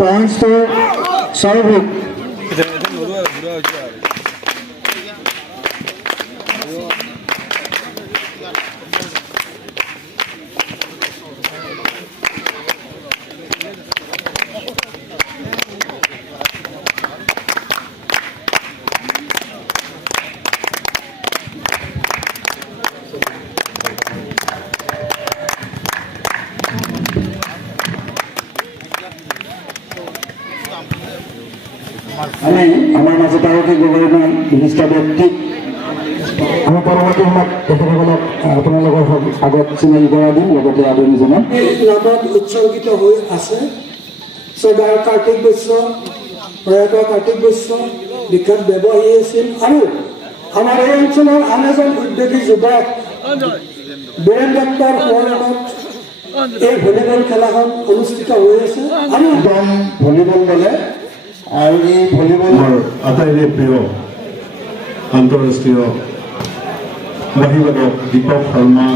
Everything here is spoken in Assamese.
points to Saurabh. আমি আমাৰ মাঝে তাৰকে গভৰ্নমেন্ট মিনিষ্টাৰ ব্যক্তিক আমি পৰৱৰ্তী সময়ত তেখেতসকলক আপোনালোকৰ আগত চিনাকি কৰা দিম লগতে আদৰণি জনাম। নামত উৎসৰ্গিত হৈ আছে চৰ্দাৰ কাৰ্তিক বৈশ্য, প্ৰয়াত কাৰ্তিক বৈশ্য বিখ্যাত ব্যৱসায়ী আছিল আৰু আমাৰ এই অঞ্চলৰ আন এজন উদ্যোগী যুৱক বীৰেন দত্তৰ সহযোগত এই ভলীবল খেলাখন অনুষ্ঠিত হৈ আছে। আৰু ভলীবল দলে আৰু এই ভলীবলৰ আটাইৰে প্ৰিয় আন্তঃৰাষ্ট্ৰীয় মহিবাদক দীপক শৰ্মা